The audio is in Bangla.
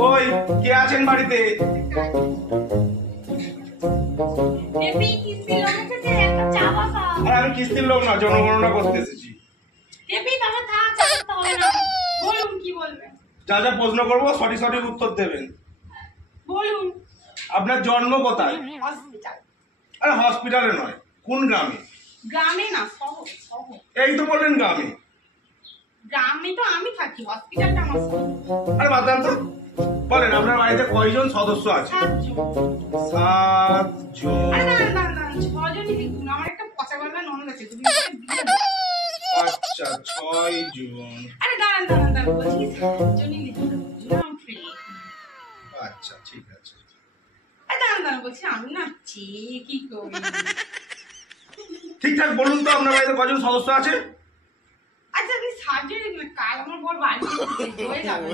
কই কে আছেন বাড়িতে? আমি কিস্তির লোক না, জনগণনা করতে এসেছি। যা যা প্রশ্ন করবো সঠিক সঠিক উত্তর দেবেন। বলুন। আপনার জন্ম কোথায়? হসপিটাল। আরে হসপিটালে নয়, কোন গ্রামে? গ্রামে না, শহর। শহর। এই তো বললেন গ্রামে। গ্রামে তো আমি থাকি, হসপিটালটা আমার শহর। আরে বাদ দেন তো, বলেন আপনার বাড়িতে কয়জন সদস্য আছে? 7 জন। আরে না, 6 জনই লিখুন, আমার একটা পচা গলা ননদ আছে, তুমি আচ্ছা 6 জন। আরে দাঁড়ান, বলছি 7জনই লিখুন, আচ্ছা ঠিক আছে। আরে দাঁড়ান, বলছি আমি না কি করি। ঠিকঠাক বলুন তো আপনার বাড়িতে কয়জন সদস্য আছে? আচ্ছা আপনি 7জন লিখুন, কাল আমার বর বাড়ি হয়ে যাবে।